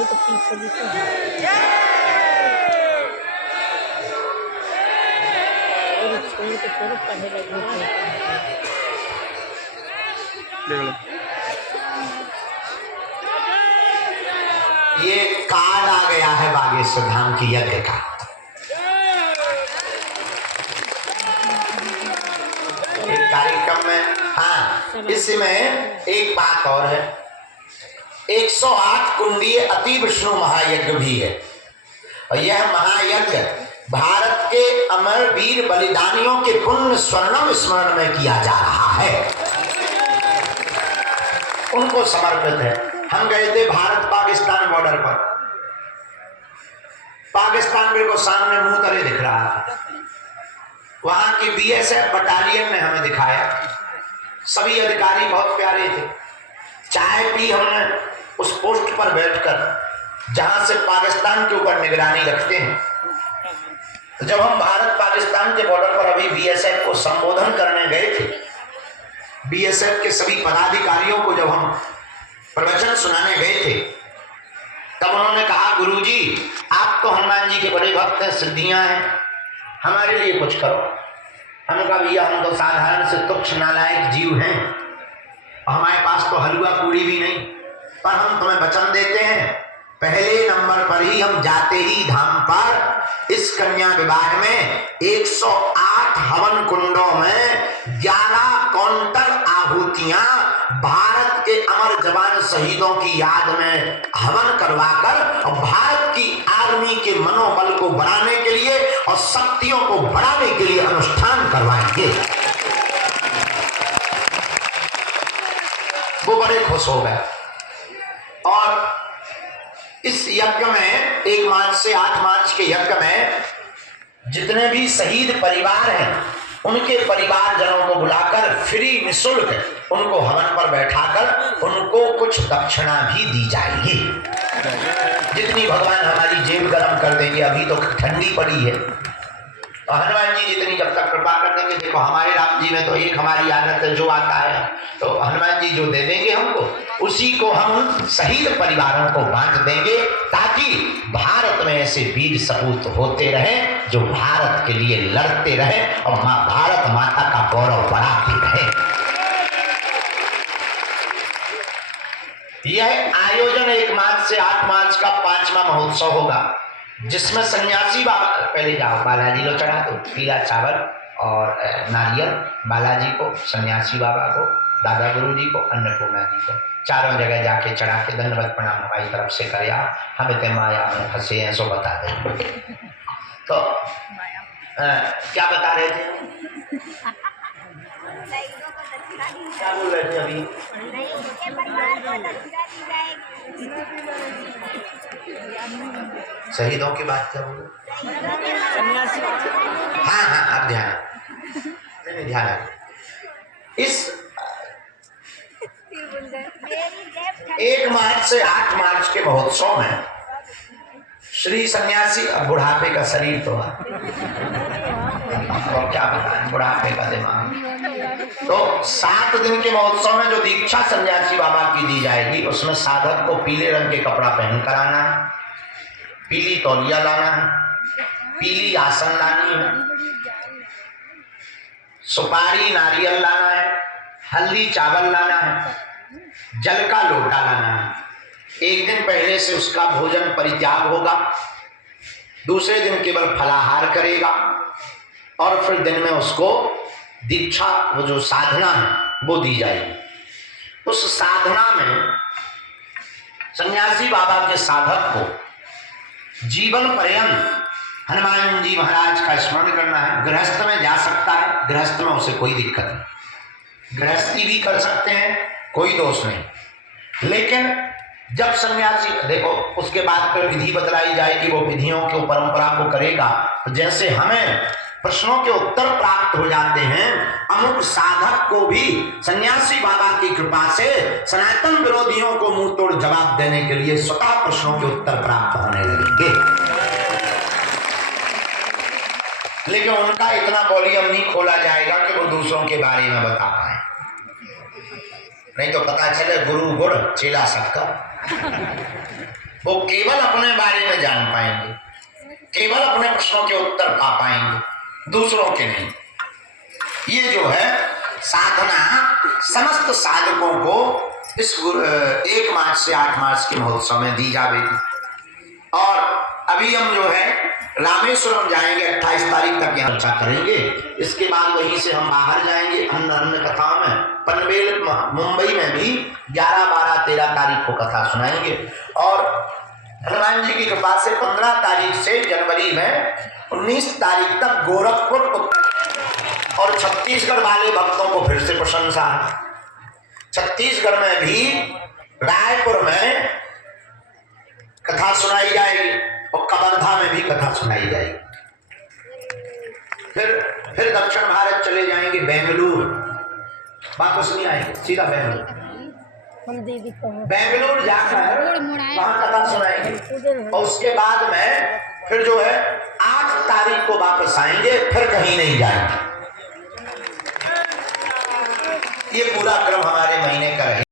तो पीछे छोड़ के छोड़ पढ़े लगे। ये कार्ड आ गया है बागेश्वर धाम की यज्ञ का। एक कार्यक्रम में, हाँ, इसमें एक बात और है, 108 कुंडीय अति विष्णु महायज्ञ भी है। और यह महायज्ञ भारत के अमर वीर बलिदानियों के पुण्य स्वर्णम स्मरण में किया जा रहा है, उनको समर्पित है। हम गए थे भारत पाकिस्तान बॉर्डर पर, पाकिस्तान बिल्कुल सामने मुंह तले दिख रहा है। वहां की बीएसएफ बटालियन ने हमें दिखाया, सभी अधिकारी बहुत प्यारे थे। चाय पी हमने उस पोस्ट पर बैठकर जहां से पाकिस्तान के ऊपर निगरानी रखते हैं। जब हम भारत पाकिस्तान के बॉर्डर पर अभी बीएसएफ को संबोधन करने गए थे, बीएसएफ के सभी पदाधिकारियों को जब हम प्रवचन सुनाने गए थे, तब उन्होंने कहा, गुरुजी आप तो हनुमान जी के बड़े भक्त हैं, सिद्धियां हैं, हमारे लिए कुछ करो। हमने कहा भैया हम तो साधारण से तुच्छ नालायक जीव हैं, हमारे पास तो हलवा पूरी भी नहीं, पर हम तुम्हें वचन देते हैं, पहले नंबर पर ही हम जाते ही धाम पर इस कन्या विवाह में 108 हवन कुंडों में 11 काउंटर आहुतियां भारत के अमर जवान शहीदों की याद में हवन करवाकर और भारत की आर्मी के मनोबल को बढ़ाने के लिए और शक्तियों को बढ़ाने के लिए अनुष्ठान करवाएंगे। वो बड़े खुश हो गए। और इस यज्ञ में 1 मार्च से 8 मार्च के यज्ञ में जितने भी शहीद परिवार हैं, उनके परिवारजनों को बुलाकर फ्री निःशुल्क उनको हवन पर बैठाकर उनको कुछ दक्षिणा भी दी जाएगी, जितनी भगवान हमारी जेब गर्म कर देंगे। अभी तो ठंडी पड़ी है, और हनुमान जी जितनी जब तक कृपा कर देंगे, देखो हमारे राम जी में तो एक हमारी आदत है, जो आता है तो हनुमान जी जो दे देंगे हमको, उसी को हम शहीद परिवारों को बांट देंगे, ताकि भारत में ऐसे वीर सपूत होते रहें जो भारत के लिए लड़ते रहें और भारत माता का गौरव बढ़ाते रहें। यह आयोजन 1 मार्च से 8 मार्च का 5वां महोत्सव होगा, जिसमें सन्यासी बाबा, पहले जाओ बालाजी लो चढ़ा दो पीला चावल और नारियल, बालाजी को, सन्यासी बाबा को, दादा गुरु जी को, अन्नपूर्णा जी को, चारों जगह जाके चढ़ा के दंडवत प्रणाम हमारी तरफ से कर, हमें ते माया में फंसे हैं सो बता दे। तो क्या बता रहे थे, क्या बोल रहे थे अभी? शहीदों की बात क्या बोले? हाँ हाँ, अब ध्यान। इस 1 मार्च से 8 मार्च के महोत्सव में श्री सन्यासी, बुढ़ापे का शरीर तो है, और क्या बताएं, बुढ़ापे का दिमाग। तो 7 दिन के महोत्सव में जो दीक्षा सन्यासी बाबा की दी जाएगी, उसमें साधक को पीले रंग के कपड़ा पहन कर आना है, पीली तौलिया लाना है, पीली आसन लानी है, सुपारी नारियल लाना है, हल्दी चावल लाना है, जल का लोटा लाना है। 1 दिन पहले से उसका भोजन परित्याग होगा, दूसरे दिन केवल फलाहार करेगा, और फिर दिन में उसको दीक्षा, वो जो साधना है वो दी जाएगी। उस साधना में सन्यासी बाबा के साधक को जीवन पर्यंत हनुमान जी महाराज का स्मरण करना है। गृहस्थ में जा सकता है, गृहस्थ में उसे कोई दिक्कत नहीं, गृहस्थी भी कर सकते हैं, कोई दोष नहीं। लेकिन जब सन्यासी, देखो उसके बाद फिर विधि बतलाई जाएगी, वो विधियों को परंपरा को करेगा। तो जैसे हमें प्रश्नों के उत्तर प्राप्त हो जाते हैं, अमुक साधक को भी सन्यासी बाबा की कृपा से सनातन विरोधियों को मुंह तोड़ जवाब देने के लिए स्वतः प्रश्नों के उत्तर प्राप्त होने लगेंगे। लेकिन उनका इतना वॉल्यूम नहीं खोला जाएगा कि वो दूसरों के बारे में बता पाए, नहीं तो पता चले गुरु गुड़ चेला सबका। वो केवल अपने बारे में जान पाएंगे, केवल अपने प्रश्नों के उत्तर पा पाएंगे, दूसरों के नहीं। ये जो है साधना समस्त साधकों को इस 1 मार्च से 8 मार्च के महोत्सव में दी जाएगी। और अभी हम जो है रामेश्वरम जाएंगे, 28 तारीख तक यहाँ चर्चा करेंगे। इसके बाद वहीं से हम बाहर जाएंगे अन्य कथाओं में। पनवेल मुंबई में भी 11, 12, 13 तारीख को कथा सुनाएंगे। और हनुमान जी की कृपा से 15 तारीख से जनवरी में 19 तारीख तक गोरखपुर और छत्तीसगढ़ वाले भक्तों को फिर से प्रशंसा है। छत्तीसगढ़ में भी रायपुर में कथा सुनाई जाएगी और कवर्धा में भी कथा सुनाई जाएगी। फिर दक्षिण भारत चले जाएंगे, बेंगलुरु, वापस नहीं आएंगे, सीधा बेंगलुरु। बेंगलुरु जाकर वहां कथा सुनाएंगे और उसके बाद में फिर जो है 8 तारीख को वापस आएंगे, फिर कहीं नहीं जाएंगे। ये पूरा क्रम हमारे महीने का है।